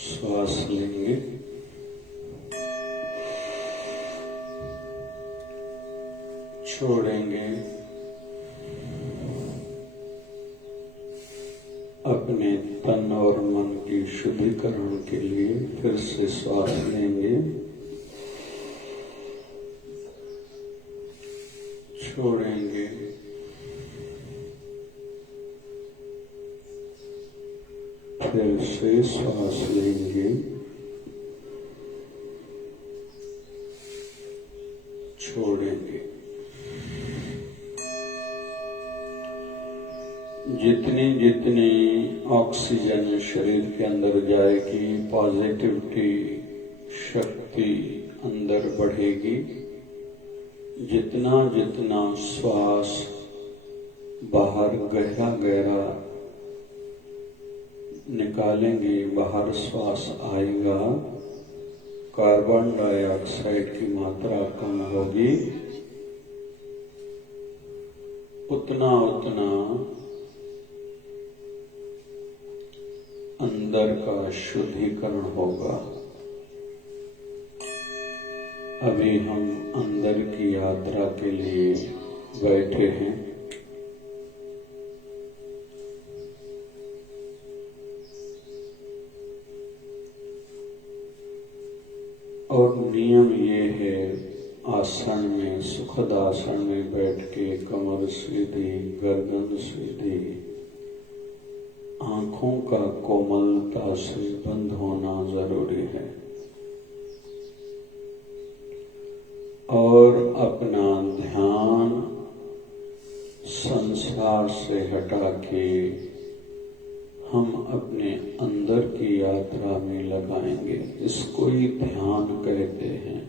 श्वास लेंगे, छोड़ेंगे, अपने तन और मन की शुद्धिकरण के लिए फिर से श्वास लेंगे, छोड़ेंगे, फिर से श्वास लेंगे, छोड़ेंगे। जितनी जितनी ऑक्सीजन शरीर के अंदर जाएगी, पॉजिटिविटी शक्ति अंदर बढ़ेगी, जितना जितना श्वास बाहर गहरा गहरा निकालेंगे, बाहर श्वास आएगा, कार्बन डाइऑक्साइड की मात्रा कम होगी, उतना उतना अंदर का शुद्धिकरण होगा। अभी हम अंदर की यात्रा के लिए बैठे हैं। और नियम ये है, आसन में, सुखद आसन में बैठ के कमर सीधी, गर्दन सीधी, आंखों का कोमलता से बंद होना जरूरी है और अपना ध्यान संसार से हटा के हम अपने अंदर की यात्रा में लगाएंगे। इसको ही ध्यान कहते हैं।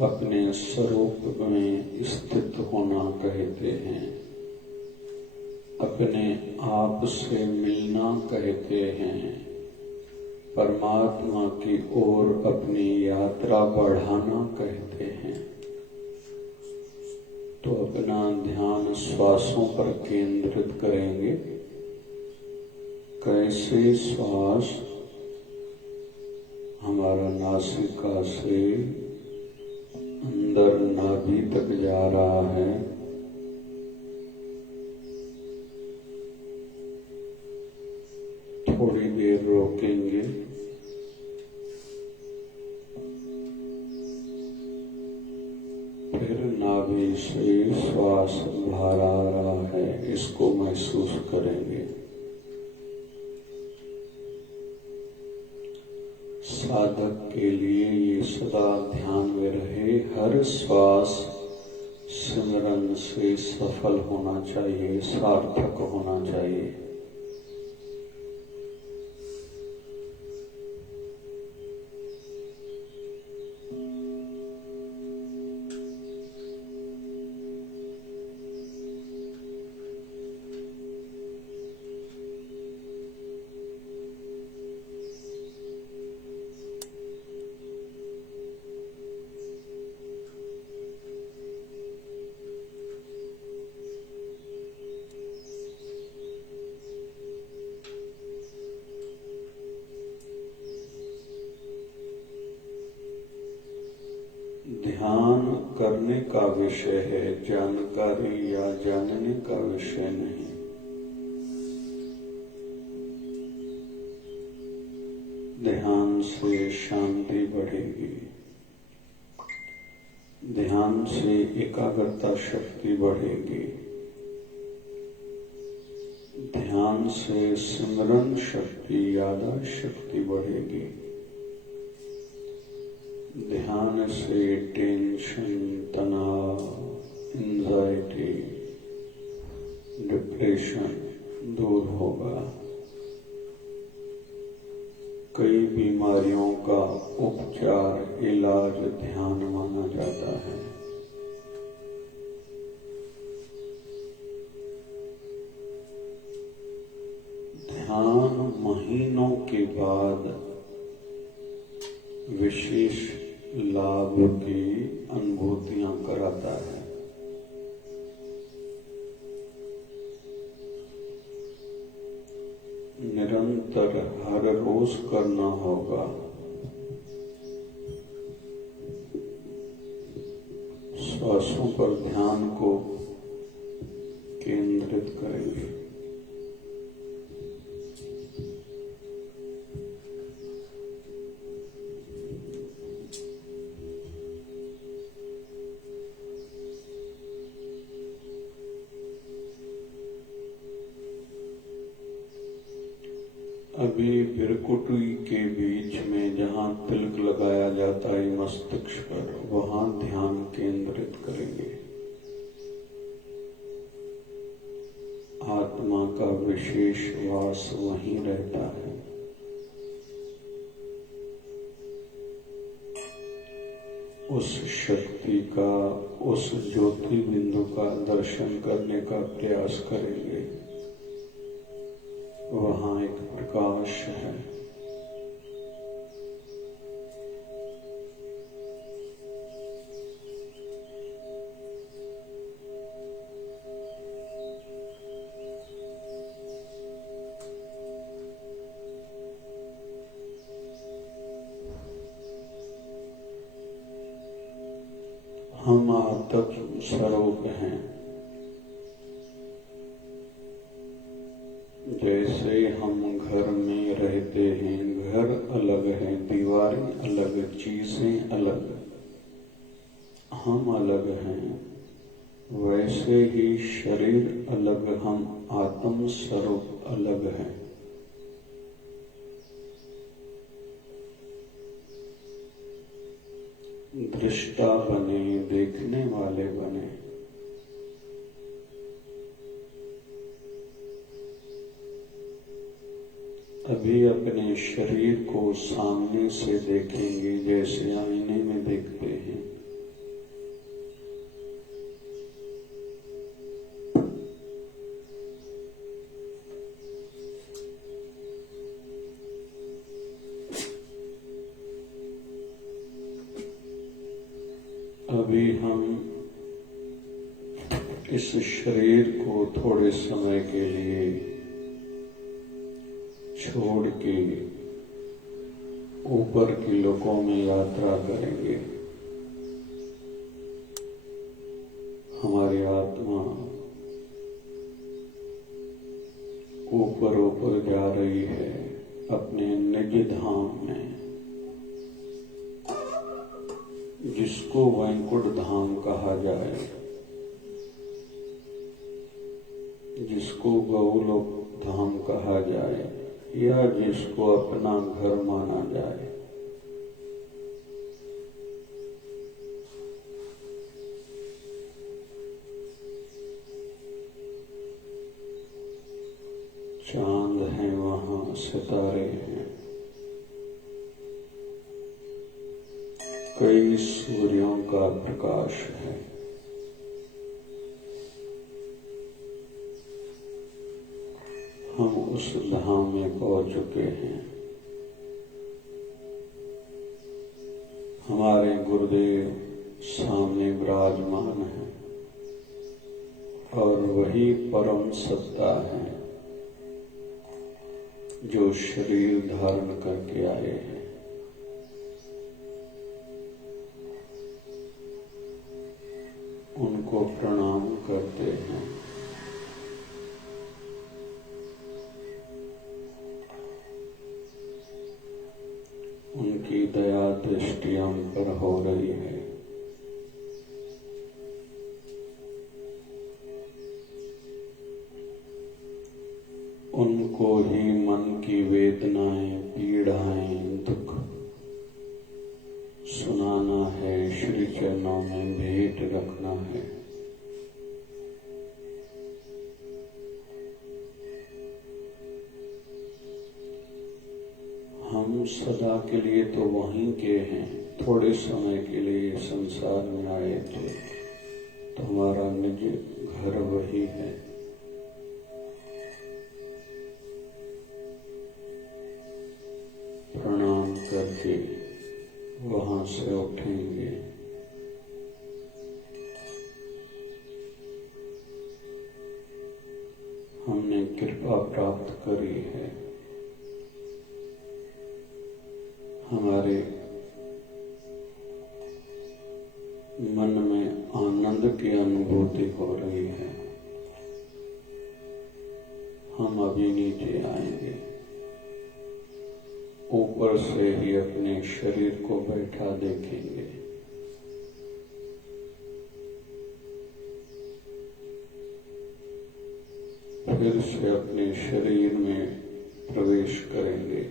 अपने स्वरूप में स्थित होना कहते हैं, अपने आप से मिलना कहते हैं, परमात्मा की ओर अपनी यात्रा बढ़ाना कहते हैं। तो अपना ध्यान श्वासों पर केंद्रित करेंगे। कैसे श्वास हमारा नासिका से अंदर नाभि तक जा रहा है, थोड़ी देर रोकेंगे, फिर नाभि से श्वास बाहर आ रहा है, इसको महसूस करेंगे। साधक के लिए ये सदा ध्यान में रहे, हर श्वास सिमरन से सफल होना चाहिए, सार्थक होना चाहिए। ध्यान करने का विषय है, जानकारी या जानने का विषय नहीं। ध्यान से शांति बढ़ेगी, ध्यान से एकाग्रता शक्ति बढ़ेगी, ध्यान से सिमरन शक्ति, याददाश्त शक्ति बढ़ेगी, ध्यान से टेंशन, तनाव, एंजाइटी, डिप्रेशन दूर होगा। कई बीमारियों का उपचार, इलाज ध्यान माना जाता है। ध्यान महीनों के बाद विशेष लाभ की अनुभूतियां कराता है। निरंतर हर रोज करना होगा। श्वासों पर ध्यान को केंद्रित करेंगे। अभी बिरकुटी के बीच में जहाँ तिलक लगाया जाता है मस्तिष्क पर, वहाँ ध्यान केंद्रित करेंगे। आत्मा का विशेष वास वहीं रहता है। उस शक्ति का, उस ज्योति बिंदु का दर्शन करने का प्रयास करेंगे। वहाँ एक प्रकाश है। हम आत्म स्वरूप हैं। जैसे हम घर में रहते हैं, घर अलग है, दीवारें अलग, चीजें अलग, हम अलग हैं, वैसे ही शरीर अलग, हम आत्म स्वरूप अलग हैं। दृष्टा बने, देखने वाले बने। अभी अपने शरीर को सामने से देखेंगे जैसे आईने में देखते हैं। अभी हम इस शरीर को थोड़े समय के लिए छोड़ के ऊपर के लोकों में यात्रा करेंगे। हमारी आत्मा ऊपर ऊपर जा रही है अपने निज धाम में, जिसको वैकुंठ धाम कहा जाए, जिसको गौलोक धाम कहा जाए, या जिसको अपना घर माना जाए। चांद है वहां, सितारे हैं, कई सूर्यों का प्रकाश है। हम उस धाम में पहुंच चुके हैं। हमारे गुरुदेव सामने विराजमान हैं और वही परम सत्ता है जो शरीर धारण करके आए हैं। उनको प्रणाम करते हैं। उनकी दया दृष्टि हम पर हो रही है। उनको ही मन की वेदनाएं, पीड़ाएं, दुख सुनाना है, श्री चरणों में भेंट रखना है। हम सदा के लिए तो वहीं के हैं, थोड़े समय के लिए संसार में आए थे, तो हमारा निज घर वही है। प्रणाम करके वहां से उठेंगे। हमने कृपा प्राप्त करी है। हमारे मन में आनंद की अनुभूति हो रही है। हम अभी नीचे आएंगे, ऊपर से ही अपने शरीर को बैठा देखेंगे। फिर से अपने शरीर में प्रवेश करेंगे।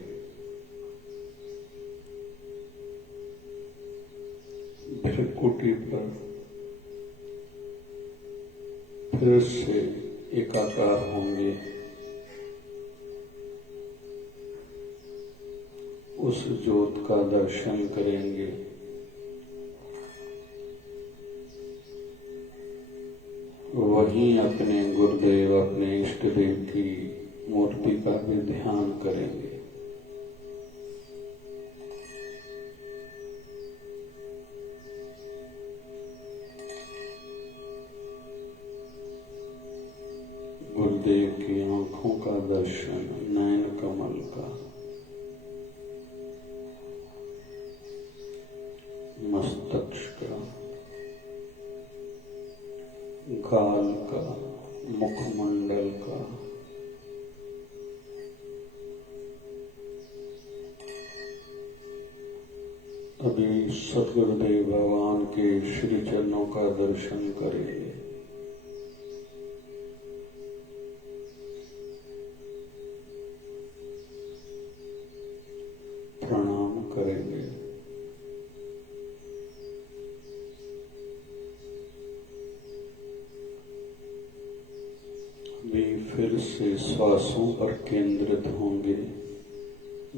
भृकुटी पर फिर से एकाकार होंगे। उस ज्योत का दर्शन करेंगे। वहीं अपने गुरुदेव, अपने इष्ट देव की मूर्ति का भी ध्यान करेंगे। गुरुदेव की आंखों का दर्शन, नयन कमल का, मस्तक का, गाल का, मुखमंडल का, अभी सद्गुरुदेव भगवान के श्री चरणों का दर्शन करेंगे। प्रणाम करेंगे। भी फिर से श्वासों पर केंद्रित होंगे।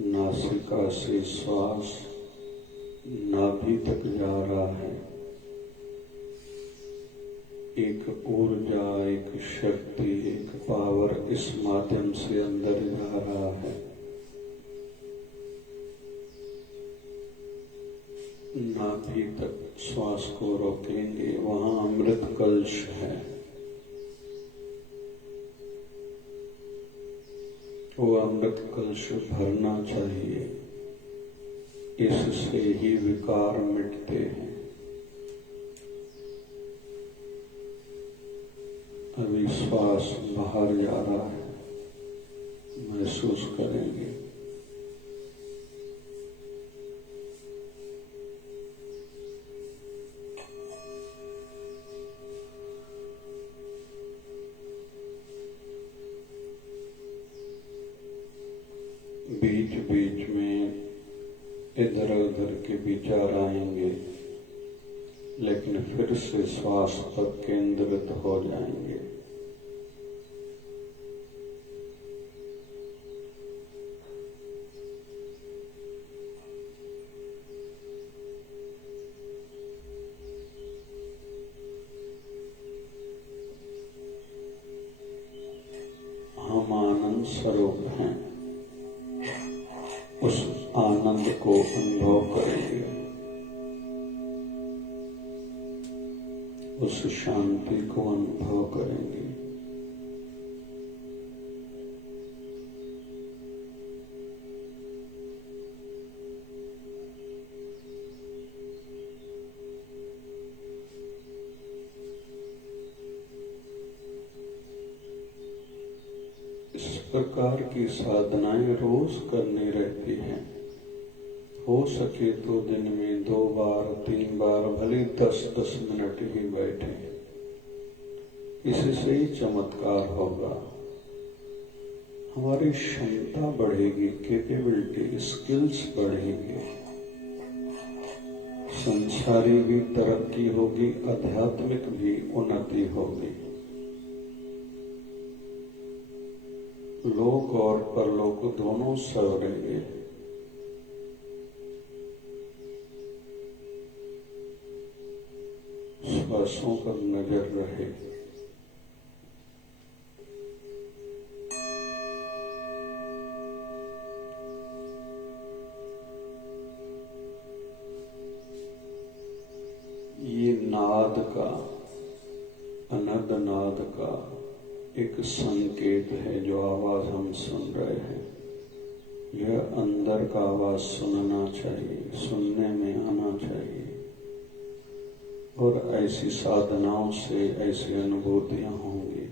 नासिका से श्वास नाभि तक जा रहा है। एक ऊर्जा, एक शक्ति, एक पावर इस माध्यम से अंदर जा रहा है। नाभि तक श्वास को रोकेंगे। वहां अमृत कलश है। वो अमृत कलश भरना चाहिए। इससे ही विकार मिटते हैं। अभी श्वास बाहर जा रहा है, महसूस करेंगे। बीच बीच में इधर उधर के विचार आएंगे, लेकिन फिर से श्वास पर केंद्रित हो जाएंगे। हम आनंद स्वरूप हैं। उस आनंद को अनुभव करेंगे। उस शांति को अनुभव करेंगे। इस प्रकार की साधनाएं रोज करनी रहती हैं। हो सके तो दिन में 2 बार 3 बार, भले 10-10 मिनट ही बैठे। इससे ही चमत्कार होगा। हमारी क्षमता बढ़ेगी, कैपेबिलिटी, स्किल्स बढ़ेंगे। संसारी भी तरक्की होगी, आध्यात्मिक भी उन्नति होगी। लोक और परलोक दोनों सवरेंगे। श्वासों पर नजर रहे। ये नाद का, अनद नाद का एक संकेत है। जो आवाज हम सुन रहे हैं, यह अंदर का आवाज सुनना चाहिए, सुनने में आना चाहिए और ऐसी साधनाओं से ऐसी अनुभूतियां होंगी।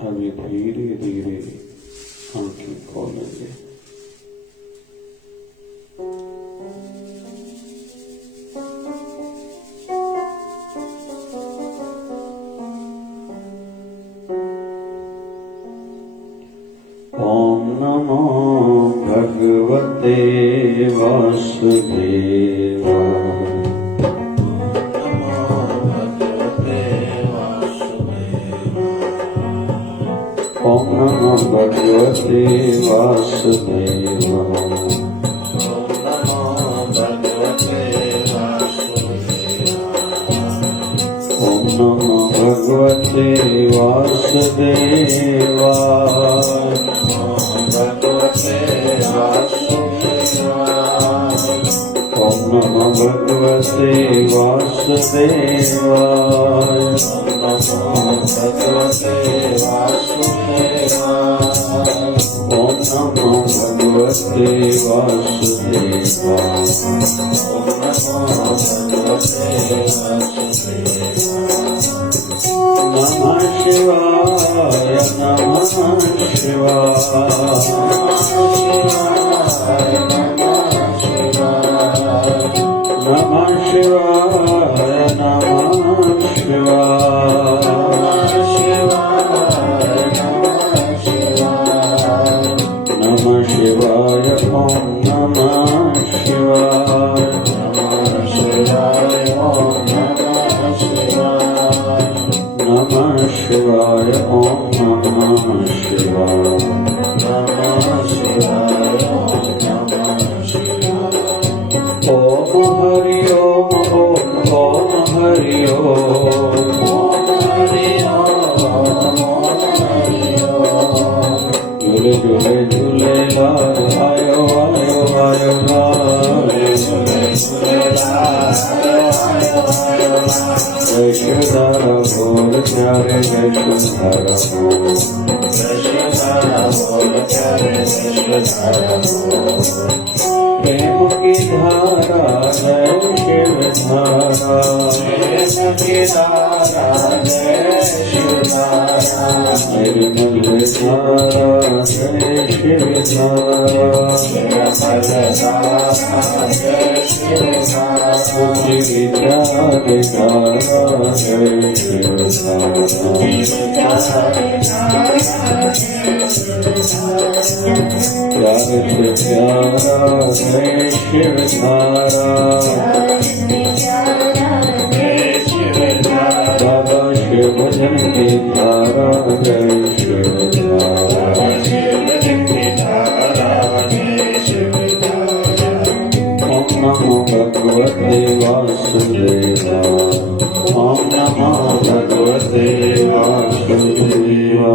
अभी धीरे धीरे आंखें खोलेंगे। ओम नमो भगवते वासुदेवाय। ओम नमो भगवते वासुदेवाय। ओम नमो भगवते वासुदेवाय। ओम नमो भगवते वासुदेवाय। ओम नमो भगवते वासुदेवाय। नमः शिवाय नमः शिवाय। नमः शिवाय नमः शिवाय। नमः शिवाय ओम नमः शिवाय। नमः शिवाय ओम नमः शिवाय। ओम हरि ओम ओम हरि ओम। झूले झूले झूलेलाल आयो आयो आयो लाल। जय शिवधारा बोल प्यारे जय शिवधारा बोल। प्रेम की धारा जय शिवधारा। मेरी मन धारा जय शिवधारा। मुझे विद्या विधारा जय शिवधारा। प्यार से प्यारा जय शिवधारा। बाबा शिव भजन की धारा जय शिवधारा। ओम नमो भगवते वासुदेवाय। ओम नमो भगवते वासुदेवाय।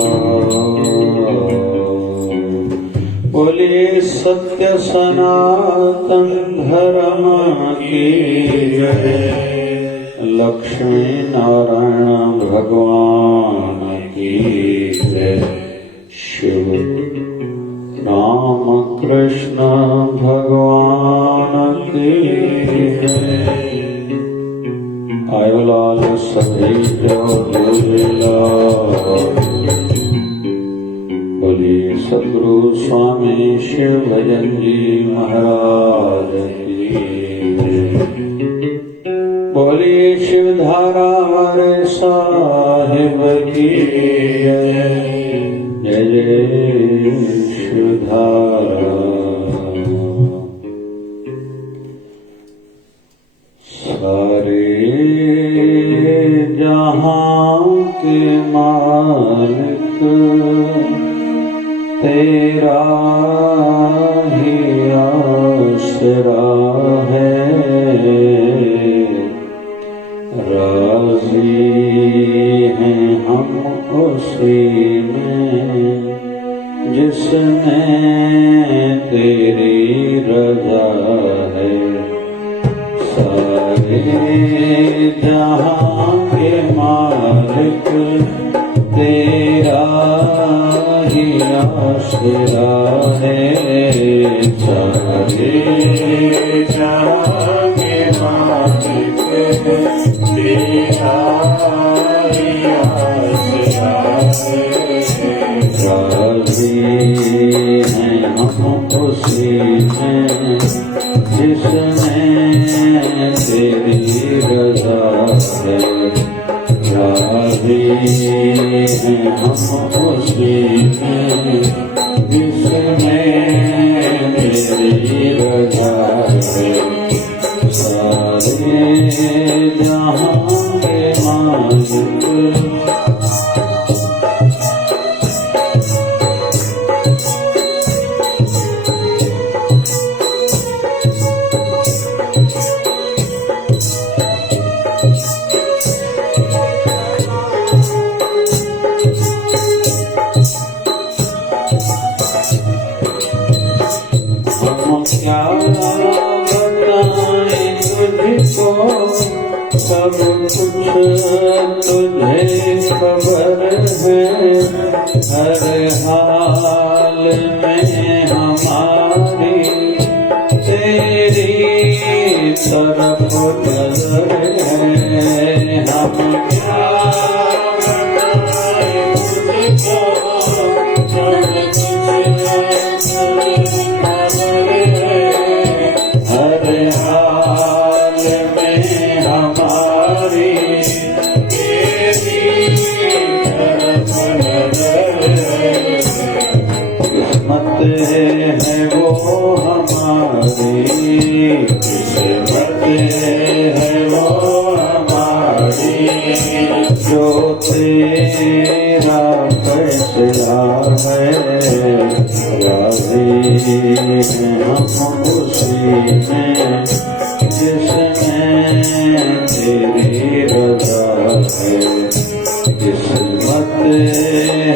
बोलिए सत्य सनातन धर्म की जय। लक्ष्मी नारायण भगवान की जय। शिव राम कृष्ण भगवान की जय। आयो लाल सभी झूलेलाल। बोलिए सद्गुरु स्वामी शिव भजन जी महाराज की जय। बोलिए शिवधारा वाले साहिब की जय। जय जय धारा। सारे जहां के मालिक तेरा ही आसरा है। राजी हैं हम उसी में जिसमें तेरी रज़ा है। सारे जहां के मालिक तेरा ही आसरा है। सारे जहां के मालिक तेरा ही आसरा है। राजी हैं हम उसी में जिसमें तेरी रज़ा है। राजी हैं हम उसी में जिसमें तेरी रज़ा है। सारे जहां के मालिक क्या बताएं तुझको, सब कुछ तुझे खबर है। हर हाल में हमारी तेरी तरफ नजर है। हम क्या बताएं तुझको, हर हाल में हमारी तेरी तरफ नजर है। किस्मत है वो हमारी, किस्मत है वो हमारी, जो तेरा फैसला है। राज़ी हैं हम उसी में जिसमें तेरी रज़ा है। किस्मत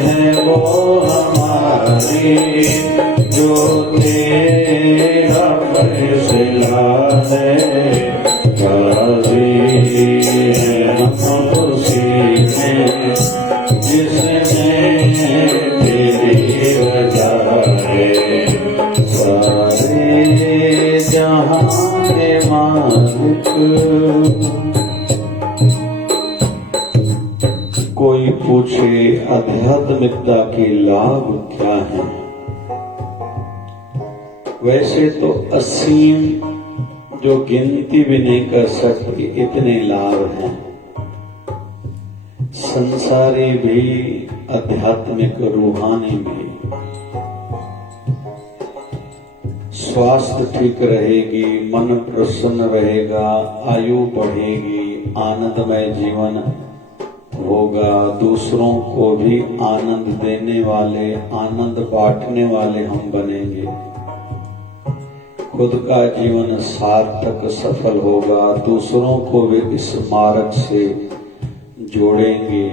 है वो हमारी, जो तेरा फैसला है। राज़ी हैं हम उसी में जिसमें तेरी रज़ा है। सारे जहां के मालिक। कोई पूछे आध्यात्मिकता के लाभ क्या हैं? वैसे तो असीम, जो गिनती भी नहीं कर सकते इतने लाभ हैं। संसारी भी, आध्यात्मिक रूहानी भी। स्वास्थ्य ठीक रहेगी, मन प्रसन्न रहेगा, आयु बढ़ेगी, आनंदमय जीवन होगा। दूसरों को भी आनंद देने वाले, आनंद बांटने वाले हम बनेंगे। खुद का जीवन सार्थक सफल होगा, दूसरों को भी इस मार्ग से जोड़ेंगे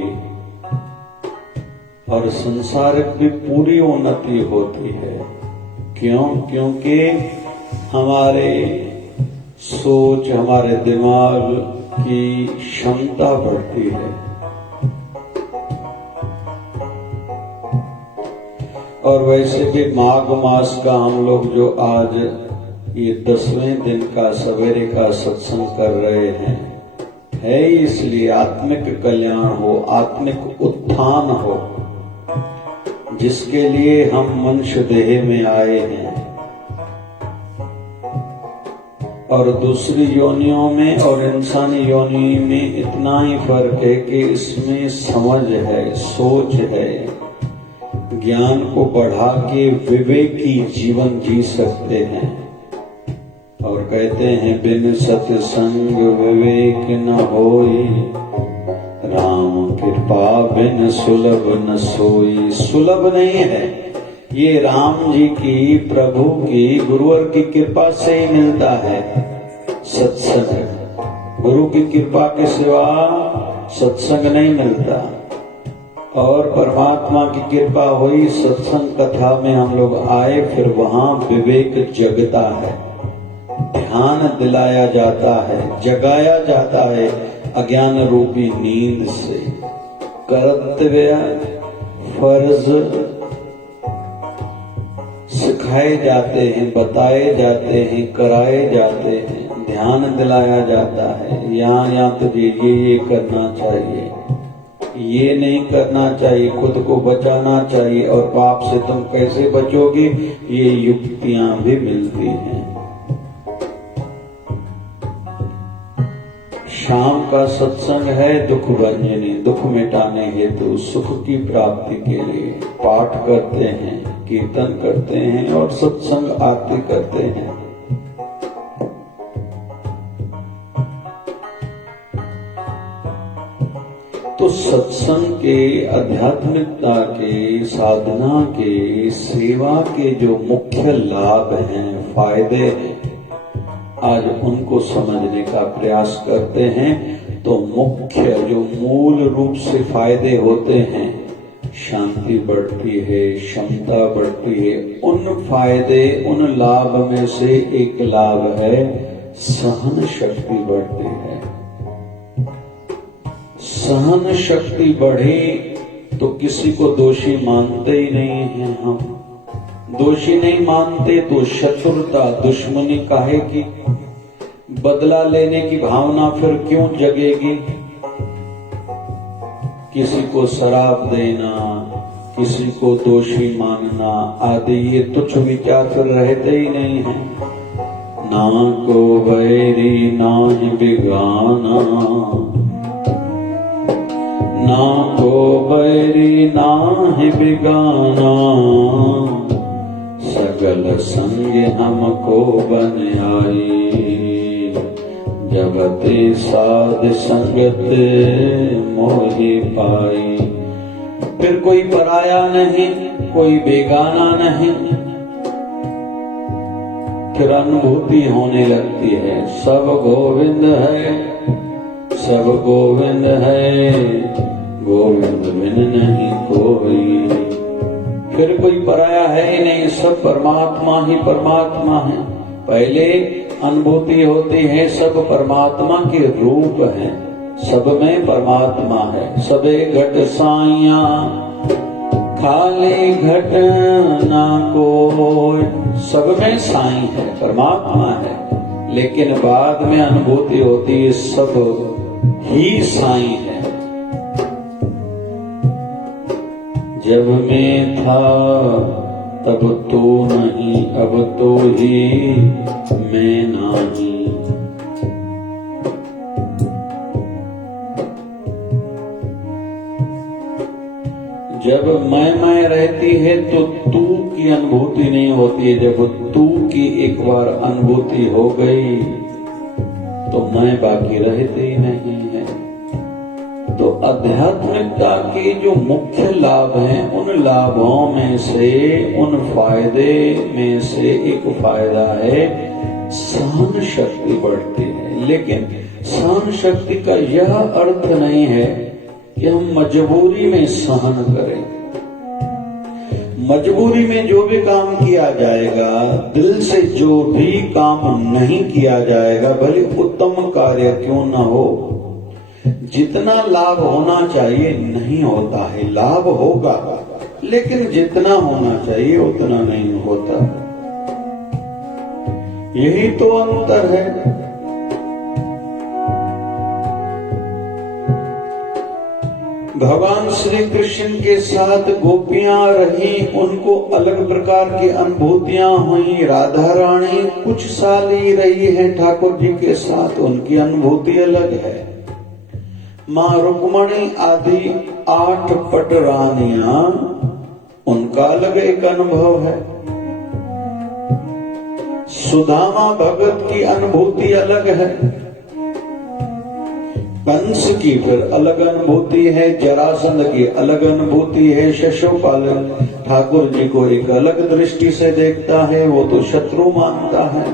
और संसारिक भी पूरी उन्नति होती है। क्यों? क्योंकि हमारे सोच, हमारे दिमाग की क्षमता बढ़ती है। और वैसे भी माघ मास का हम लोग जो आज ये 10वें दिन का सवेरे का सत्संग कर रहे हैं, है इसलिए आत्मिक कल्याण हो, आत्मिक उत्थान हो, जिसके लिए हम मनुष्य देह में आए हैं। और दूसरी योनियों में और इंसानी योनि में इतना ही फर्क है कि इसमें समझ है, सोच है, ज्ञान को बढ़ा के विवेकी जीवन जी सकते हैं। और कहते हैं बिन सत्संग विवेक न होई, राम कृपा बिन सुलभ न सोई। सुलभ नहीं है, ये राम जी की, प्रभु की, गुरुवर की कृपा से ही मिलता है सत्संग। गुरु की कृपा के सिवा सत्संग नहीं मिलता। और परमात्मा की कृपा हुई, सत्संग कथा में हम लोग आए, फिर वहां विवेक जगता है, ध्यान दिलाया जाता है, जगाया जाता है अज्ञान रूपी नींद से। कर्तव्य फर्ज सिखाए जाते हैं, बताए जाते हैं, कराए जाते हैं, ध्यान दिलाया जाता है। यहाँ तुझे ये करना चाहिए, ये नहीं करना चाहिए, खुद को बचाना चाहिए, और पाप से तुम कैसे बचोगे, ये युक्तियां भी मिलती हैं। शाम का सत्संग है दुख भंजनी, दुख मिटाने हेतु, सुख की प्राप्ति के लिए पाठ करते हैं, कीर्तन करते हैं और सत्संग आरती करते हैं। तो सत्संग के, आध्यात्मिकता के, साधना के, सेवा के जो मुख्य लाभ हैं, फायदे हैं, आज उनको समझने का प्रयास करते हैं। तो मुख्य जो मूल रूप से फायदे होते हैं, शांति बढ़ती है, क्षमता बढ़ती है। उन फायदे, उन लाभ में से एक लाभ है सहन शक्ति बढ़ती है। सहन शक्ति बढ़े तो किसी को दोषी मानते ही नहीं है। हम दोषी नहीं मानते तो शत्रुता, दुश्मनी काहे की, बदला लेने की भावना फिर क्यों जगेगी। किसी को शराब देना, किसी को दोषी मानना आदि ये तुच्छ विचार फिर रहते ही नहीं है। ना को बैरी ना बिगाना, ना को बैरी ना बिगाना, सगल संग हमको बन आई, जगते साध संगत मोहि पाई। फिर कोई पराया नहीं, कोई बेगाना नहीं, फिर अनुभूति होने लगती है सब गोविंद है, सब गोविंद है, गोविंद बिन नहीं कोई। फिर कोई पराया है ही नहीं, सब परमात्मा ही परमात्मा है। पहले अनुभूति होती है सब परमात्मा के रूप हैं, सब में परमात्मा है। सबे घट साइया खाली घट ना कोई, सब में साई है, परमात्मा है। लेकिन बाद में अनुभूति होती है सब ही साई है। जब मैं था तब तो नहीं, अब तो ही मैं नहीं। जब मैं रहती है तो तू की अनुभूति नहीं होती है। जब तू की एक बार अनुभूति हो गई तो मैं बाकी रहते ही नहीं है। तो आध्यात्मिकता के जो मुख्य लाभ हैं, उन लाभों में से, उन फायदे में से एक फायदा है सहन शक्ति बढ़ती है। लेकिन सहन शक्ति का यह अर्थ नहीं है कि हम मजबूरी में सहन करें। मजबूरी में जो भी काम किया जाएगा, दिल से जो भी काम नहीं किया जाएगा, भले उत्तम कार्य क्यों न हो, जितना लाभ होना चाहिए नहीं होता है। लाभ होगा लेकिन जितना होना चाहिए उतना नहीं होता। यही तो अंतर है। भगवान श्री कृष्ण के साथ गोपियां रही, उनको अलग प्रकार की अनुभूतियां हुई। राधा रानी कुछ साल ही रही है ठाकुर जी के साथ, उनकी अनुभूति अलग है। माँ रुक्मणी आदि 8 पट रानियां उनका अलग एक अनुभव है। सुदामा भगत की अनुभूति अलग है, कंस की फिर अलग अनुभूति है, जरासंध की अलग अनुभूति है, शिशुपाल ठाकुर जी को एक अलग दृष्टि से देखता है, वो तो शत्रु मानता है।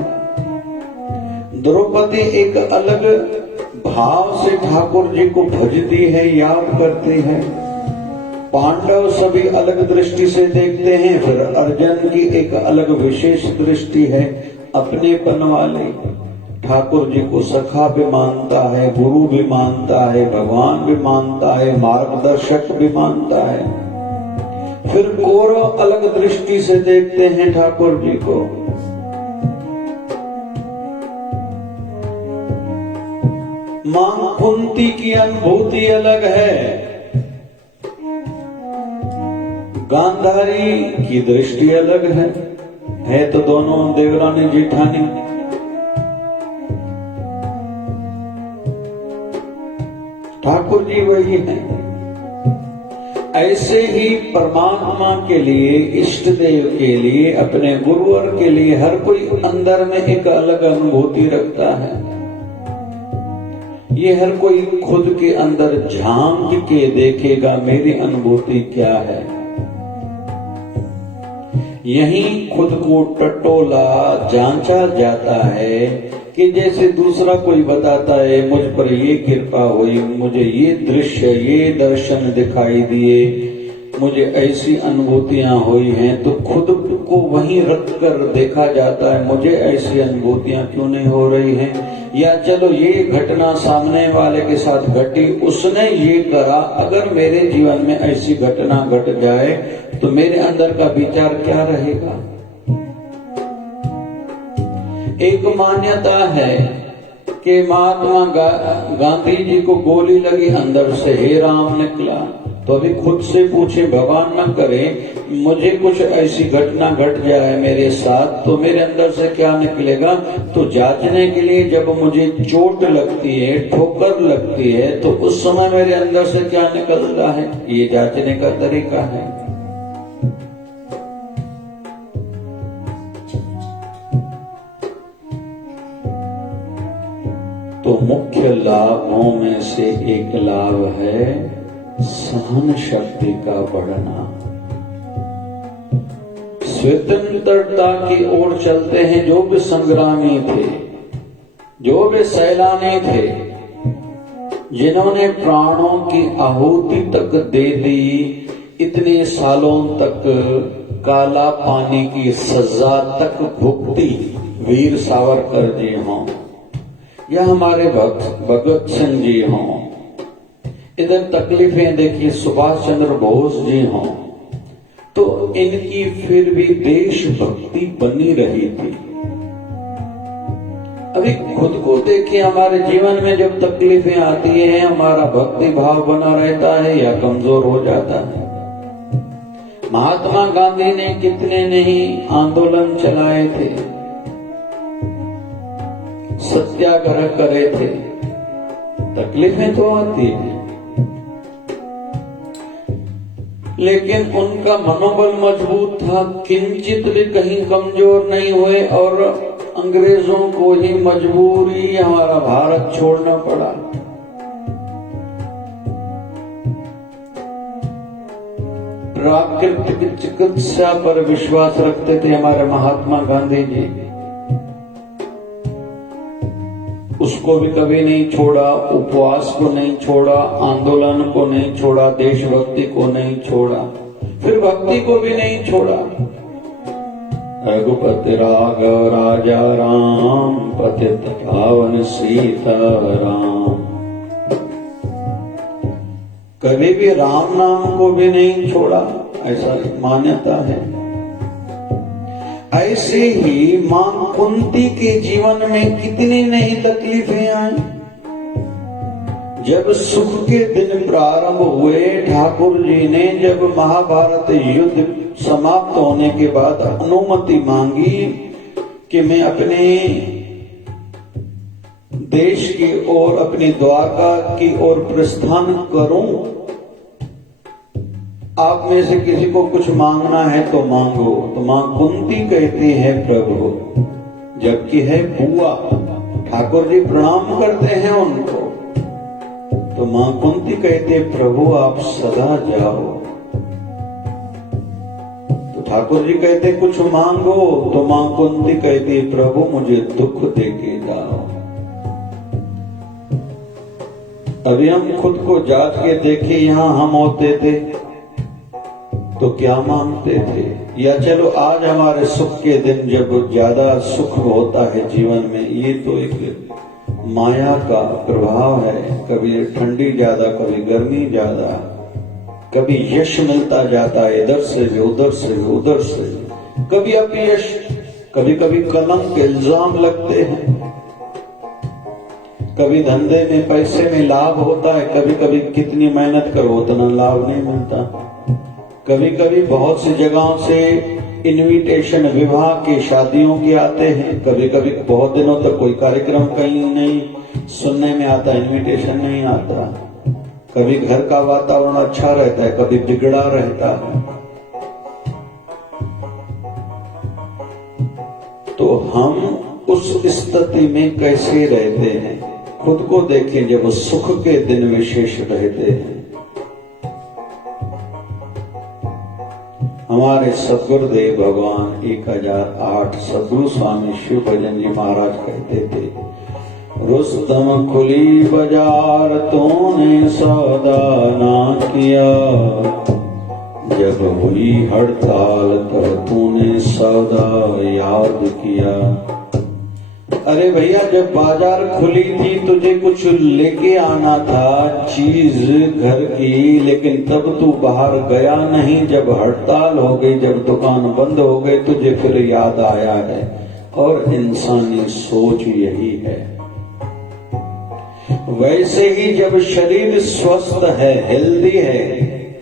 द्रौपदी एक अलग भाव से ठाकुर जी को भजती है, याद करती है। पांडव सभी अलग दृष्टि से देखते हैं। फिर अर्जुन की एक अलग विशेष दृष्टि है, अपनेपन वाले। ठाकुर जी को सखा भी मानता है, गुरु भी मानता है, भगवान भी मानता है, मार्गदर्शक भी मानता है। फिर कौरव अलग दृष्टि से देखते हैं ठाकुर जी को। मां कुंती की अनुभूति अलग है, गांधारी की दृष्टि अलग है तो दोनों देवरानी जेठानी। ठाकुर जी वही हैं। ऐसे ही परमात्मा के लिए, इष्ट देव के लिए, अपने गुरुवर के लिए हर कोई अंदर में एक अलग अनुभूति रखता है। ये हर कोई खुद के अंदर झांक के देखेगा, मेरी अनुभूति क्या है। यही खुद को टटोला जांचा जाता है कि जैसे दूसरा कोई बताता है, मुझ पर ये कृपा हुई, मुझे ये दृश्य, ये दर्शन दिखाई दिए, मुझे ऐसी अनुभूतियां हुई हैं, तो खुद को वहीं रख कर देखा जाता है, मुझे ऐसी अनुभूतियां क्यों नहीं हो रही हैं। या चलो ये घटना सामने वाले के साथ घटी, उसने ये करा, अगर मेरे जीवन में ऐसी घटना घट जाए तो मेरे अंदर का विचार क्या रहेगा। एक मान्यता है कि महात्मा गांधी जी को गोली लगी, अंदर से हे राम निकला। तो अभी खुद से पूछे, भगवान न करे मुझे कुछ ऐसी घटना घट जाए मेरे साथ, तो मेरे अंदर से क्या निकलेगा। तो जांचने के लिए जब मुझे चोट लगती है, ठोकर लगती है, तो उस समय मेरे अंदर से क्या निकलता है, ये जांचने का तरीका है। तो मुख्य लाभों में से एक लाभ है सहन शक्ति का बढ़ना। स्वतंत्रता की ओर चलते हैं जो भी संग्रामी थे, जो भी सैलानी थे, जिन्होंने प्राणों की आहुति तक दे दी, इतने सालों तक काला पानी की सजा तक भुगती, वीर सावरकर जी हों या हमारे भगत सिंह जी हों, इधर तकलीफें देखिए सुभाष चंद्र बोस जी हों, तो इनकी फिर भी देशभक्ति बनी रही थी। अभी खुद को देखिए, हमारे जीवन में जब तकलीफें आती हैं, हमारा भक्ति भाव बना रहता है या कमजोर हो जाता है। महात्मा गांधी ने कितने नहीं आंदोलन चलाए थे, सत्याग्रह करे थे, तकलीफें तो आती हैं, लेकिन उनका मनोबल मजबूत था, किंचित भी कहीं कमजोर नहीं हुए और अंग्रेजों को ही मजबूरी हमारा भारत छोड़ना पड़ा। प्राकृतिक चिकित्सा पर विश्वास रखते थे हमारे महात्मा गांधी जी, उसको भी कभी नहीं छोड़ा, उपवास को नहीं छोड़ा, आंदोलन को नहीं छोड़ा, देशभक्ति को नहीं छोड़ा, फिर भक्ति को भी नहीं छोड़ा। रघुपति राघव राजा राम, पतित पावन सीता राम, कभी भी राम नाम को भी नहीं छोड़ा, ऐसा मान्यता है। ऐसे ही मां कुंती के जीवन में कितनी नई तकलीफें आई। जब सुख के दिन प्रारंभ हुए, ठाकुर जी ने जब महाभारत युद्ध समाप्त होने के बाद अनुमति मांगी कि मैं अपने देश की ओर, अपनी द्वारका की ओर प्रस्थान करूं, आप में से किसी को कुछ मांगना है तो मांगो। तो मां कुंती कहती है प्रभु, जबकि है बुआ, ठाकुर जी प्रणाम करते हैं उनको, तो मां कुंती कहते प्रभु आप सदा जाओ। तो ठाकुर जी कहते कुछ मांगो, तो मां कुंती कहती प्रभु मुझे दुख देके जाओ। अभी हम खुद को जांच के देखे, यहां हम होते थे तो क्या मांगते थे? या चलो आज हमारे सुख के दिन जब ज्यादा सुख होता है जीवन में, ये तो एक माया का प्रभाव है। कभी ठंडी ज्यादा, कभी गर्मी ज्यादा, कभी यश मिलता जाता है इधर से भी उधर से भी उधर से, कभी अपयश, कभी कभी कलंक इल्जाम लगते हैं, कभी धंधे में पैसे में लाभ होता है, कभी कभी कितनी मेहनत करो उतना लाभ नहीं मिलता। कभी कभी बहुत सी जगहों से इनविटेशन विवाह के, शादियों के आते हैं, कभी कभी बहुत दिनों तक कोई कार्यक्रम कहीं नहीं सुनने में आता, इनविटेशन नहीं आता। कभी घर का वातावरण अच्छा रहता है, कभी बिगड़ा रहता है। तो हम उस स्थिति में कैसे रहते हैं? खुद को देखें जब सुख के दिन विशेष रहते हैं। हमारे सदगुरुदेव भगवान 1008 सदगुरु स्वामी शिव भजन जी महाराज कहते थे, रुस्तम खुली बाजार तूने सौदा ना किया, जब हुई हड़ताल तब तूने सौदा याद किया। अरे भैया, जब बाजार खुली थी तुझे कुछ लेके आना था, चीज घर की, लेकिन तब तू बाहर गया नहीं। जब हड़ताल हो गई, जब दुकान बंद हो गई, तुझे फिर याद आया है। और इंसानी सोच यही है। वैसे ही जब शरीर स्वस्थ है, हेल्दी है,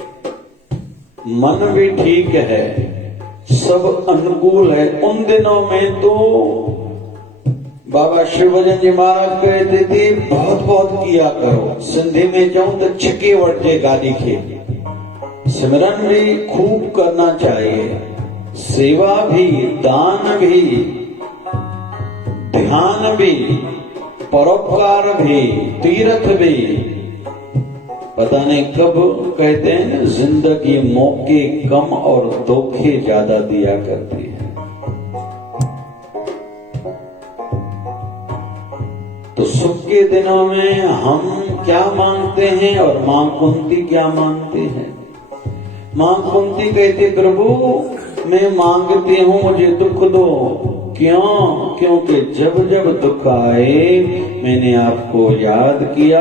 मन भी ठीक है, सब अनुकूल है, उन दिनों में तो बाबा शिव भजन जी महाराज कहते थे बहुत बहुत किया करो। सिंधी में जाऊं तो छिके वटजे गादी खे, सिमरन भी खूब करना चाहिए, सेवा भी, दान भी, ध्यान भी, परोपकार भी, तीर्थ भी। पता नहीं कब कहते हैं जिंदगी मौके कम और धोखे ज्यादा दिया करती है। तो सुख के दिनों में हम क्या मांगते हैं और मां कुंती क्या मांगते हैं? मां कुंती कहते प्रभु मैं मांगती हूँ मुझे दुख दो। क्यों? क्योंकि जब जब दुख आए मैंने आपको याद किया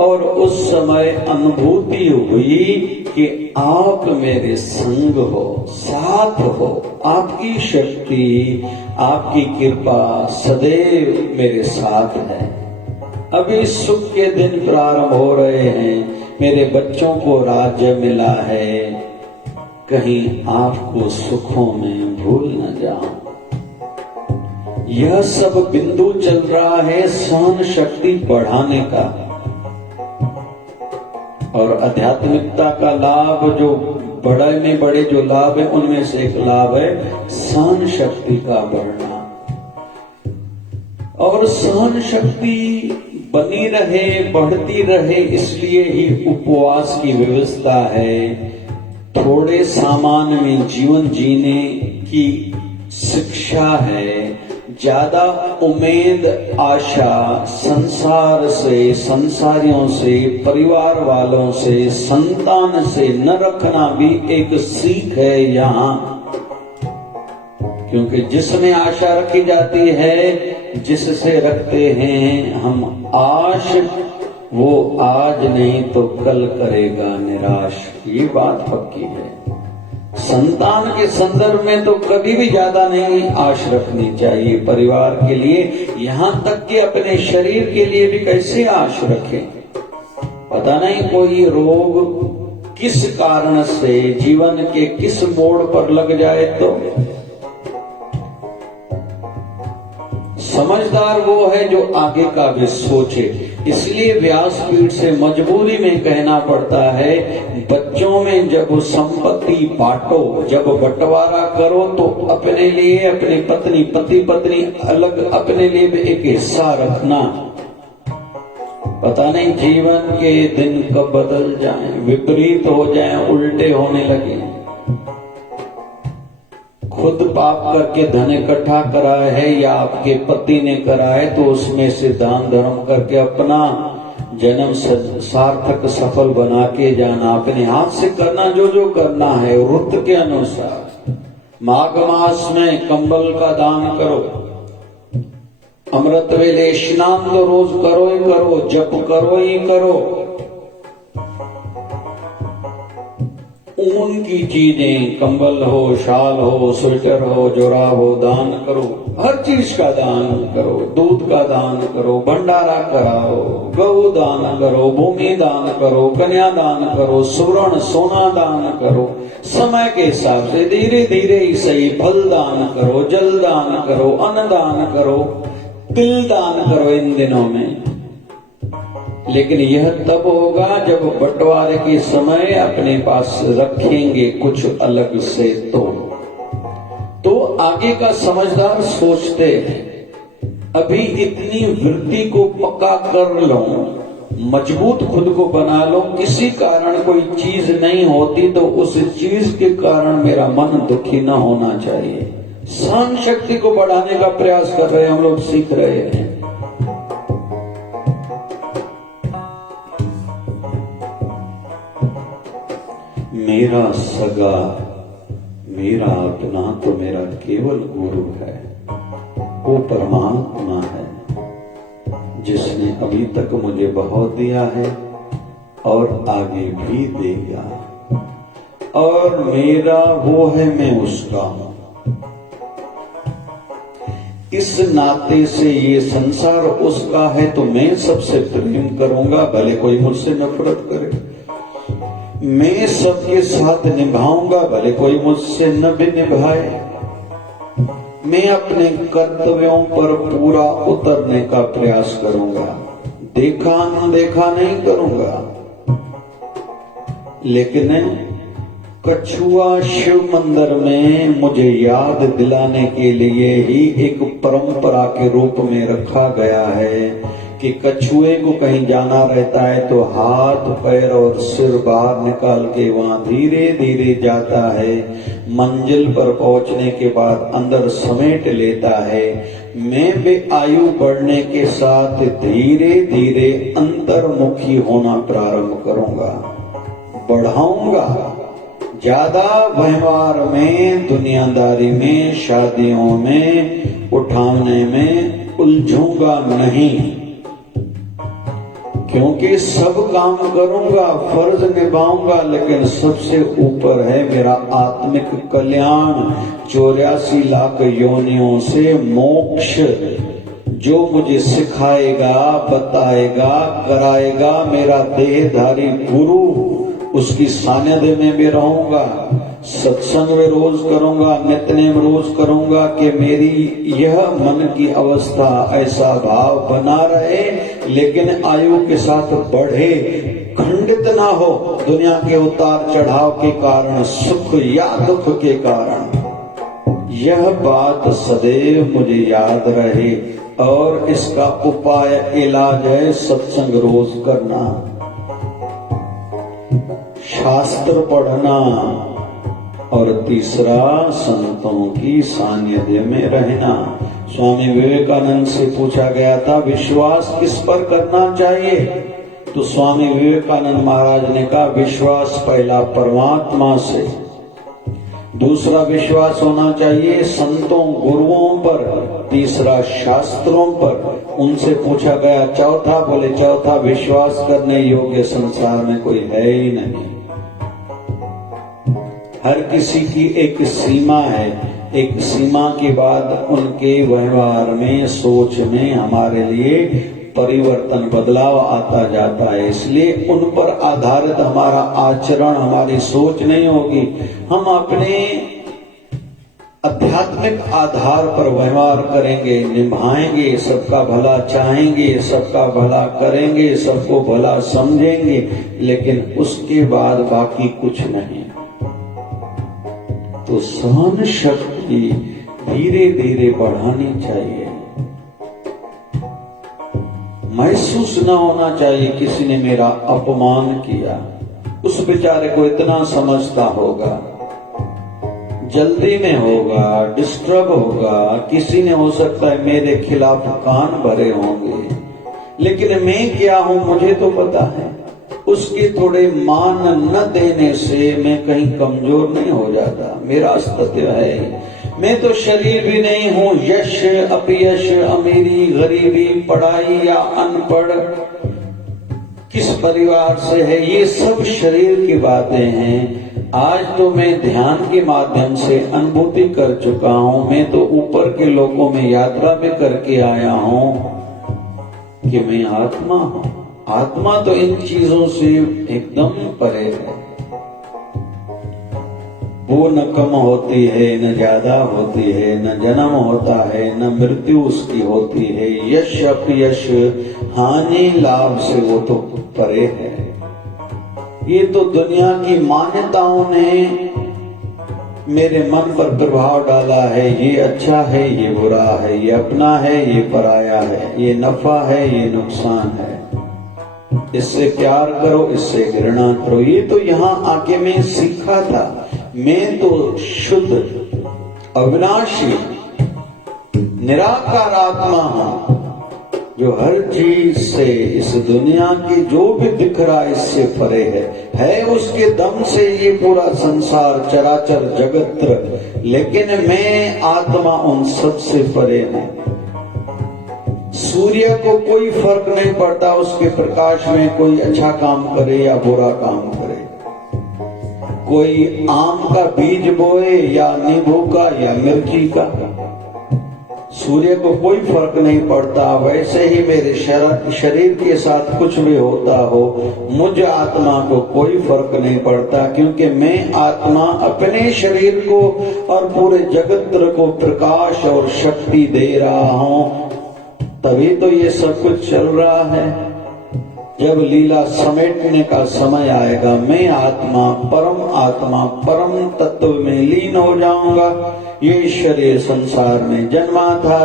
और उस समय अनुभूति हुई कि आप मेरे संग हो, साथ हो, आपकी शक्ति, आपकी कृपा सदैव मेरे साथ है। अभी सुख के दिन प्रारंभ हो रहे हैं, मेरे बच्चों को राज्य मिला है, कहीं आपको सुखों में भूल न जाऊं। यह सब बिंदु चल रहा है सहन शक्ति बढ़ाने का। और आध्यात्मिकता का लाभ, जो बड़े में बड़े जो लाभ है उनमें से एक लाभ है सहन शक्ति का बढ़ना। और सहन शक्ति बनी रहे, बढ़ती रहे, इसलिए ही उपवास की व्यवस्था है। थोड़े सामान में जीवन जीने की शिक्षा है। ज्यादा उम्मीद, आशा संसार से, संसारियों से, परिवार वालों से, संतान से न रखना भी एक सीख है यहाँ। क्योंकि जिसमें आशा रखी जाती है, जिससे रखते हैं हम आश, वो आज नहीं तो कल करेगा निराश। ये बात पक्की है। संतान के संदर्भ में तो कभी भी ज्यादा नहीं आश रखनी चाहिए परिवार के लिए, यहाँ तक कि अपने शरीर के लिए भी कैसे आश रखें। पता नहीं कोई रोग किस कारण से जीवन के किस मोड़ पर लग जाए तो। समझदार वो है जो आगे का भी सोचे। इसलिए व्यासपीठ से मजबूरी में कहना पड़ता है, बच्चों में जब संपत्ति बांटो, जब बंटवारा करो तो अपने लिए, अपनी पत्नी, पति पत्नी अलग, अपने लिए भी एक हिस्सा रखना। पता नहीं जीवन के दिन कब बदल जाएं, विपरीत हो जाएं, उल्टे होने लगे। खुद पाप करके धन इकट्ठा करा है या आपके पति ने करा है, तो उसमें से दान धर्म करके अपना जन्म सार्थक सफल बना के जाना। अपने हाथ से करना जो जो करना है रुत के अनुसार। माघ मास में कंबल का दान करो, अमृत वेले स्नान तो रोज करो ही करो, जप करो ही करो। ऊन की चीजें, कंबल हो, शाल हो, स्वेटर हो, जोराब हो, दान करो। हर चीज का दान करो, दूध का दान करो, भंडारा कराओ, गौ दान करो, भूमि दान करो, कन्या दान करो, स्वर्ण सोना दान करो। समय के हिसाब से धीरे धीरे ही सही, फल दान करो, जल दान करो, अन्न दान करो, तिल दान करो इन दिनों में। लेकिन यह तब होगा जब बंटवारे के समय अपने पास रखेंगे कुछ अलग से। तो आगे का समझदार सोचते हैं, अभी इतनी वृत्ति को पक्का कर लो, मजबूत खुद को बना लो। किसी कारण कोई चीज नहीं होती तो उस चीज के कारण मेरा मन दुखी न होना चाहिए। सहन शक्ति को बढ़ाने का प्रयास कर रहे हैं हम लोग, सीख रहे हैं। मेरा सगा, मेरा अपना तो मेरा केवल गुरु है, वो परमात्मा है जिसने अभी तक मुझे बहुत दिया है और आगे भी देगा। और मेरा वो है, मैं उसका हूं। इस नाते से ये संसार उसका है तो मैं सबसे प्रेम करूंगा, भले कोई मुझसे नफरत करे। मैं सबके साथ निभाऊंगा, भले कोई मुझसे न भी निभाए। मैं अपने कर्तव्यों पर पूरा उतरने का प्रयास करूंगा, देखा अनदेखा नहीं करूंगा। लेकिन कछुआ शिव मंदिर में मुझे याद दिलाने के लिए ही एक परंपरा के रूप में रखा गया है कि कछुए को कहीं जाना रहता है तो हाथ पैर और सिर बाहर निकाल के वहां धीरे धीरे जाता है। मंजिल पर पहुंचने के बाद अंदर समेट लेता है। मैं भी आयु बढ़ने के साथ धीरे धीरे अंतर्मुखी होना प्रारंभ करूंगा, बढ़ाऊंगा। ज्यादा व्यवहार में, दुनियादारी में, शादियों में, उठाने में उलझूंगा नहीं, क्योंकि सब काम करूंगा, फर्ज निभाऊंगा, लेकिन सबसे ऊपर है मेरा आत्मिक कल्याण। 84 लाख योनियों से मोक्ष जो मुझे सिखाएगा, बताएगा, कराएगा मेरा देहधारी गुरु, उसकी सानिध्य में भी रहूंगा। सत्संग में रोज करूंगा, नित्यनेम रोज करूंगा कि मेरी यह मन की अवस्था, ऐसा भाव बना रहे, लेकिन आयु के साथ बढ़े, खंडित ना हो दुनिया के उतार चढ़ाव के कारण, सुख या दुख के कारण। यह बात सदैव मुझे याद रहे और इसका उपाय, इलाज है सत्संग रोज करना, शास्त्र पढ़ना, और तीसरा संतों की सानिध्य में रहना। स्वामी विवेकानंद से पूछा गया था विश्वास किस पर करना चाहिए, तो स्वामी विवेकानंद महाराज ने कहा विश्वास पहला परमात्मा से, दूसरा विश्वास होना चाहिए संतों गुरुओं पर, तीसरा शास्त्रों पर। उनसे पूछा गया चौथा, बोले चौथा विश्वास करने योग्य संसार में कोई है ही नहीं। हर किसी की एक सीमा है, एक सीमा के बाद उनके व्यवहार में, सोच में हमारे लिए परिवर्तन, बदलाव आता जाता है। इसलिए उन पर आधारित हमारा आचरण, हमारी सोच नहीं होगी। हम अपने आध्यात्मिक आधार पर व्यवहार करेंगे, निभाएंगे, सबका भला चाहेंगे, सबका भला करेंगे, सबको भला समझेंगे, लेकिन उसके बाद बाकी कुछ नहीं, तो सहन शक्ति धीरे धीरे बढ़ानी चाहिए। महसूस न होना चाहिए किसी ने मेरा अपमान किया, उस बेचारे को इतना समझता होगा, जल्दी में होगा, डिस्टर्ब होगा, किसी ने हो सकता है मेरे खिलाफ कान भरे होंगे, लेकिन मैं क्या हूं मुझे तो पता है। उसके थोड़े मान न देने से मैं कहीं कमजोर नहीं हो जाता, मेरा अस्तित्व है। मैं तो शरीर भी नहीं हूं, यश अपयश, अमीरी गरीबी, पढ़ाई या अनपढ़, किस परिवार से है, ये सब शरीर की बातें हैं। आज तो मैं ध्यान के माध्यम से अनुभूति कर चुका हूं, मैं तो ऊपर के लोकों में यात्रा भी करके आया हूं कि मैं आत्मा हूं। आत्मा तो इन चीजों से एकदम परे है। वो न कम होती है, न ज्यादा होती है, न जन्म होता है, न मृत्यु उसकी होती है। यश अपयश, हानि लाभ से वो तो परे है। ये तो दुनिया की मान्यताओं ने मेरे मन पर प्रभाव डाला है। ये अच्छा है, ये बुरा है, ये अपना है, ये पराया है, ये नफा है, ये नुकसान है, इससे प्यार करो, इससे घृणा करो। ये तो यहाँ आके मैं सीखा था। मैं तो शुद्ध अविनाशी निराकार आत्मा हूं, जो हर चीज से, इस दुनिया की जो भी दिख रहा है इससे परे है उसके दम से ये पूरा संसार चराचर जगत, लेकिन मैं आत्मा उन सब से परे हूं। सूर्य को कोई फर्क नहीं पड़ता उसके प्रकाश में कोई अच्छा काम करे या बुरा काम करे, कोई आम का बीज बोए या नींबू का या मिर्ची का, सूर्य को कोई फर्क नहीं पड़ता। वैसे ही मेरे शरीर के साथ कुछ भी होता हो, मुझ आत्मा को कोई फर्क नहीं पड़ता, क्योंकि मैं आत्मा अपने शरीर को और पूरे जगत को प्रकाश और शक्ति दे रहा हूं। तभी तो ये सब कुछ चल रहा है। जब लीला समेटने का समय आएगा, मैं आत्मा परम तत्व में लीन हो जाऊंगा। ये शरीर संसार में जन्मा था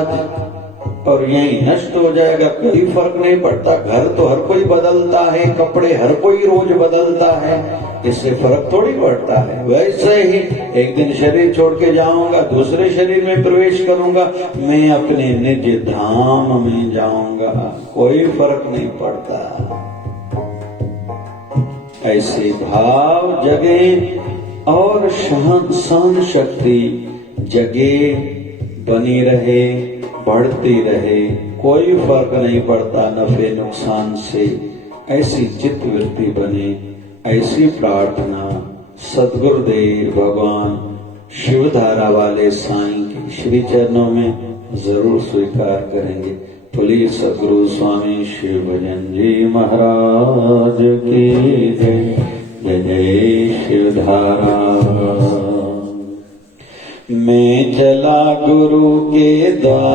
और यही नष्ट हो जाएगा, कोई फर्क नहीं पड़ता। घर तो हर कोई बदलता है, कपड़े हर कोई रोज बदलता है, इससे फर्क थोड़ी पड़ता है। वैसे ही एक दिन शरीर छोड़ के जाऊंगा, दूसरे शरीर में प्रवेश करूंगा, मैं अपने निज धाम में जाऊंगा, कोई फर्क नहीं पड़ता। ऐसे भाव जगे और सहन शक्ति जगे, बनी रहे, बढ़ती रहे, कोई फर्क नहीं पड़ता नफे नुकसान से। ऐसी चित्त वृत्ति बने, ऐसी प्रार्थना सद्गुरुदेव भगवान शिवधारा वाले साईं के श्री चरणों में जरूर स्वीकार करेंगे। बोलिए सद्गुरु स्वामी शिव भजन जी महाराज की जय। जय जय शिवधारा। मैं चला गुरु के द्वार,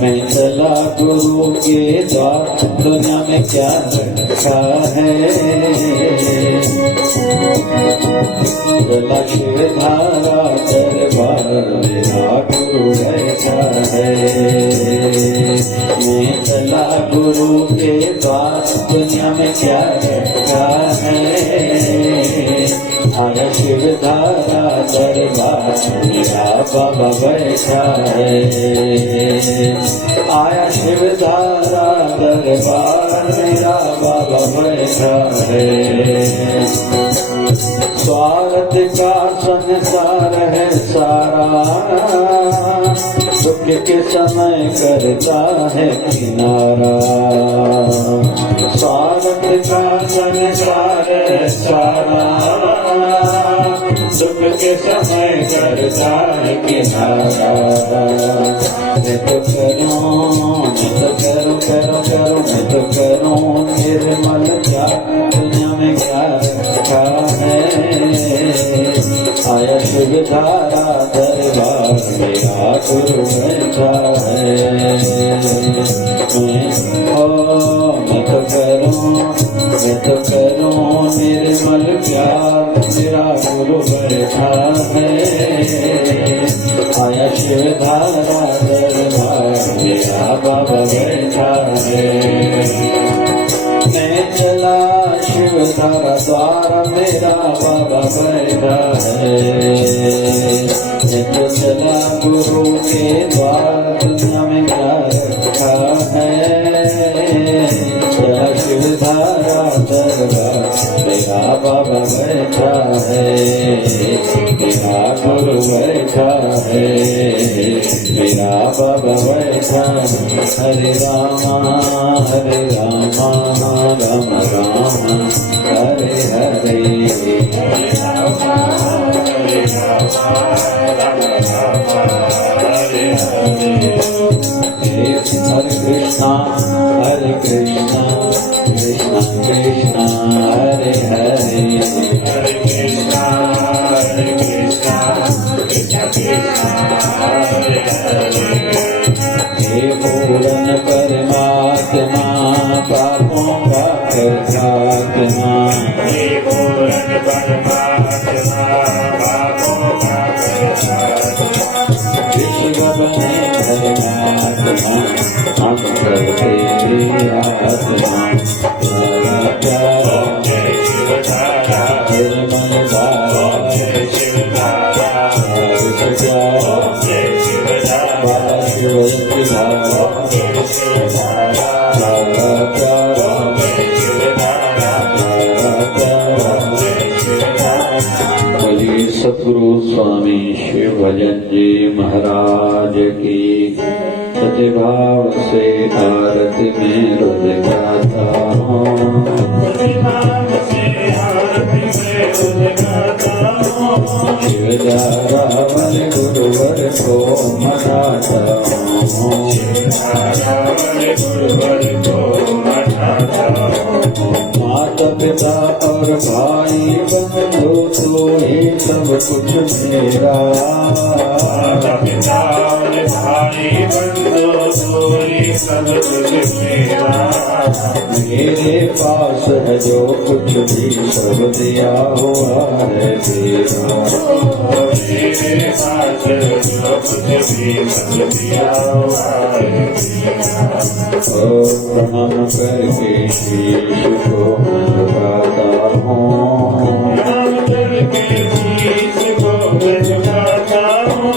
मैं चला गुरु के द्वार, दुनिया में क्या रखा है। चला शिवधारा दरबार, मेरा गुरु ऐसा है। मैं चला गुरु के द्वार, दुनिया में क्या रखा है। आया शिवधारा दरबार, मेरा बाबा बैठा है। आया शिवधारा दरबार, मेरा बाबा बैठा है। स्वार्थ का संसार है सारा, दुख के समय करता है किनारा। स्वार्थ का संसार है सारा, दुख के समय करता है किनारा। मैं तो करूं निर्मल क्या, दुनिया में क्या रखा है। आया शिव धारा दरबार मेरा गुरु बैठा है। मैं तो करूं निर्मल प्यार मेरा गुरु बैठा है। आया शिव धारा दरबार मेरा बाबा बैठा है। मैं चला शिव धारा द्वार मेरा बाबा बैठा है। मैं तो चला गुरु के द्वार दुनिया में क्या रखा है। चला शिव धारा दरबार मेरा बाबा बैठा है। मेरा गुरु बैठा है। मेरा बाबा बैठा है। हरे रामा राम राम हरे हरे। हरे कृष्णा कृष्णा कृष्णा हरे हरे। हरे कृष्णा कृष्णा कृष्णा हरे हरे। हे पूर्ण परमात्मा पापों का खात्मा। हे पूर्ण परमात्मा पापों का खात्मा। विश्व बने परमात्मा हम करते आत्मा। प्यारा शिव धारा निर्मल धारा शिव धारा प्यारा शिव धारा शिव धारा सतगुरु स्वामी शिव भजन जी महाराज की सतिभाव से आरती में रोज गाता हूँ। शिवधारा वाले गुरुवर को मनाता हूँ। माता पिता और भाई बंधु तो ही सब कुछ मेरा। माता पिता और भाई बंधु तो ही सब कुछ मेरा। मेरे पास है जो कुछ भी सब दिया हुआ है तेरा। मेरे पास जो कुछ भी सब दिया हुआ है तेरा। प्रणाम करके शीश को मैं झुकाता हूँ। प्रणाम करके शीश को मैं झुकाता हूँ।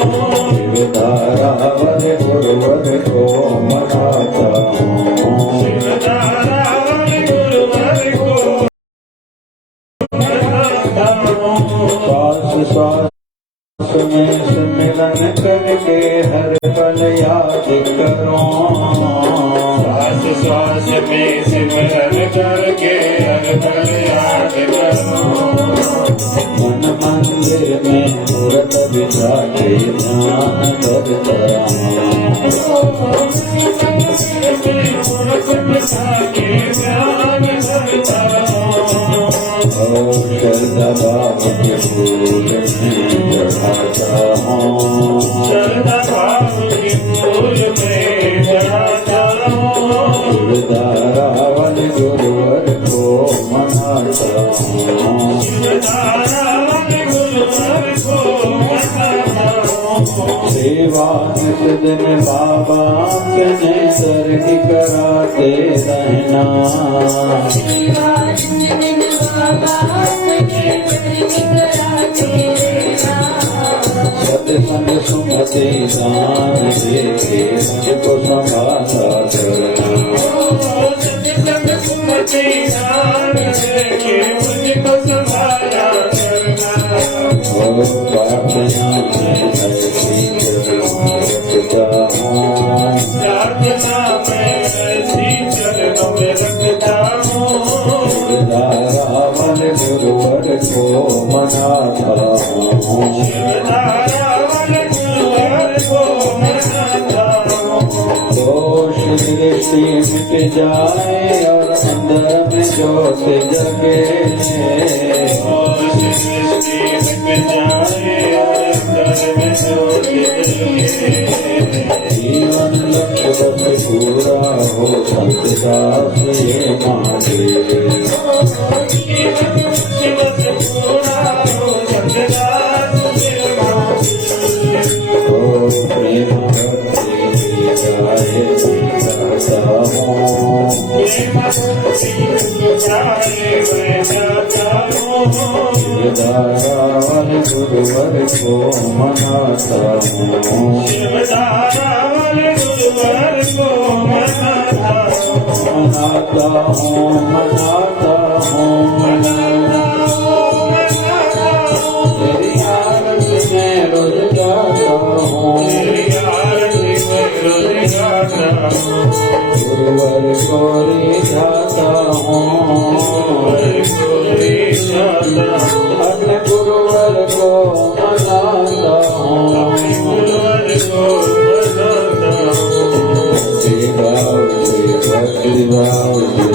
शिव धारा वाले गुरुवर को मनाता हूँ। शिव धारा वाले गुरुवर को मनाता हूँ। श्वास श्वास में सम्मिलन करके हर पल याद करो। श्वास में सिमरन करके हर पल याद करो। मन मंदिर में मूर्त बिठा के ध्यान करता हूँ। श्रद्धा भाव के फूल में चढ़ाता हूँ। श्रद्धा भाव के फूल में चढ़ाता हूँ। शिवधारा वाले गुरुवर को मनाता हूँ। शिवधारा वाले गुरुवर को मनाता हूँ। सेवा नित दिन बाबा के नजर की कराते रहना। सेवा नित दिन बाबा के नजर की कराते रहना। सत्संग सुमति दान देके मुझको संभाला करना। सत्संग सुमति दान देके मुझको संभाला करना। प्रार्थना में ऐसी रखता हूँ। प्रार्थना में ऐसी चरणों में रखता हूँ। शिवधारा वाले गुरुवर को मनाता हूँ। शिवधारा वाले गुरुवर को मनाता हूँ। दोष दृष्टि मिट जाए और अंदर में ज्योत जगे। दोष दृष्टि मिट जाए जीवन लक्ष्य बस पूरा हो सतदास ये मांगे प्रेम भक्ति गाए शिवदारावन गुरुवर को मनाता हूँ मनाता हूँ तेरी आरती में रोज गाता हूँ गुरुवर को रिझाता हूँ अपने गुरुवर को मनाता हूँ भाव से भक्ति भाव से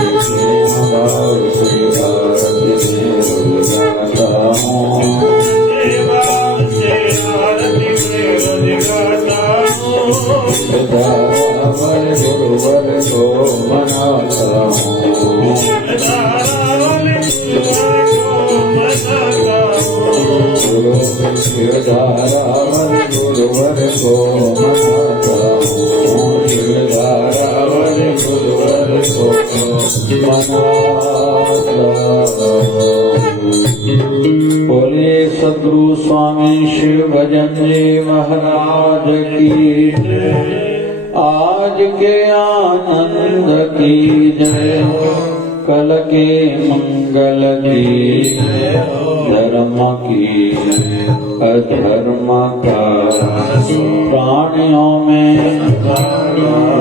प्रेम भाव से आरती में रोज गाता हूँ दारावन गुरुवर को मनाता हूँ शिवदारावन गुरुवर को मनाता हूँ शिवदारावन गुरुवर को मनाता हूँ। बोले सद्गुरु स्वामी शिव भजन जी महाराज की आज के आनंद की जय कल के मंगल की धर्म की अधर्म का प्राणियों में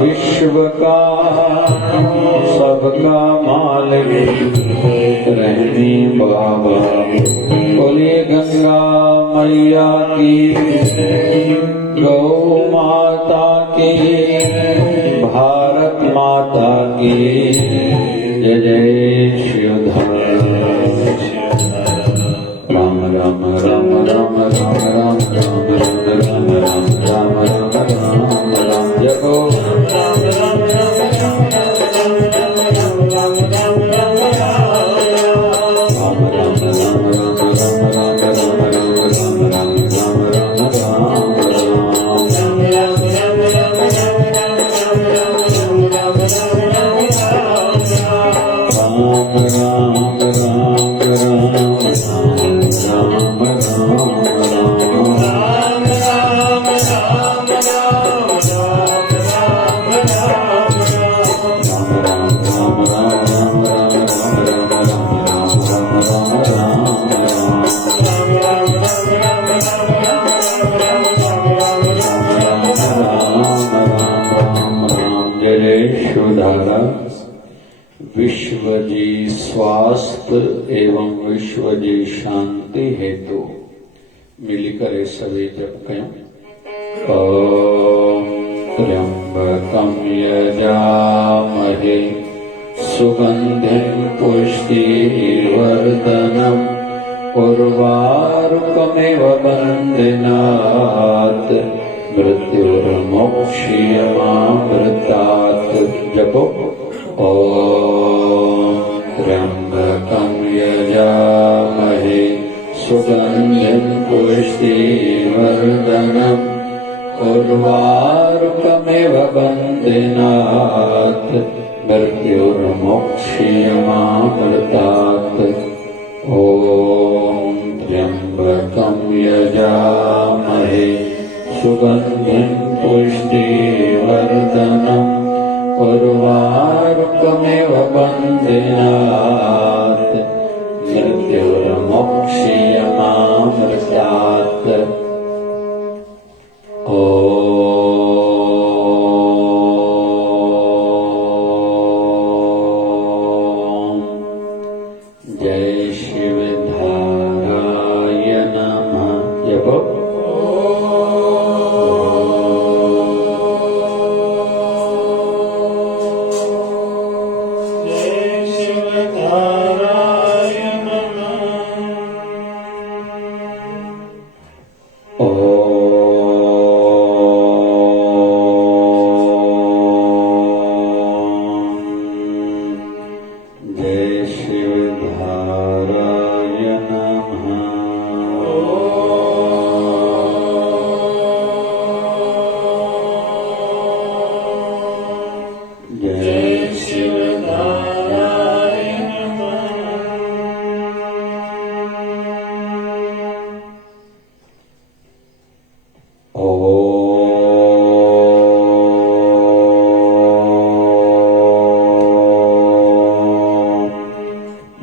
विश्व का सबका मालिक रहनी बाबा बोलिए गंगा मैया की गौ माता की भारत माता की जय जय शिवधाम राम राम राम राम राम राम राम राम राम राम राम राम राम जपो विश्व जी स्वास्थ्य एवं विश्व जी शांति हेतु मिलकर सभी जप करें। ओम त्र्यंबकं यजामहे सुगंधिं पुष्टिवर्धनम् उर्वारुकमिव बन्धनात् मृत्युर्मोक्ष्यमामृतात् जपो ओम त्र्यंबकं यजामहे सुगंधिं पुष्टिवर्धनम् उर्वारुकमिव बन्धनात् मृत्युर्मोक्ष्यमामृतात् ओम त्र्यंबकं यजामहे सुगंधिं पुष्टिवर्धनम् उर्वारुकमिव बन्धनात् मृत्युर्मोक्ष्यमामृतात् ओम जय शिवधाराय नमः जपो जय शिवधाराय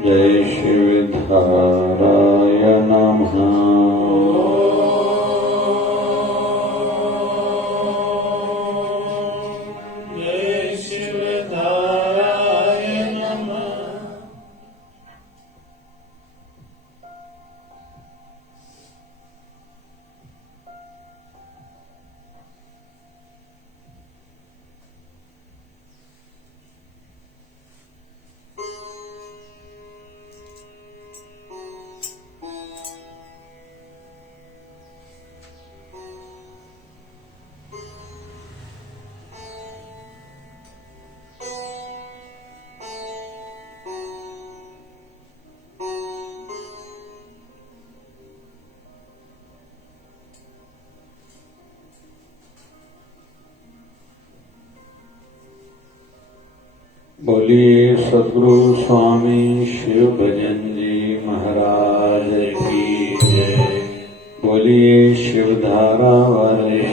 जय शिवधाराय नमः। जय शिवधाराय नमः। बोलिए सद्गुरु स्वामी शिव भजन जी महाराज की जय। बोलिए शिवधारा वाले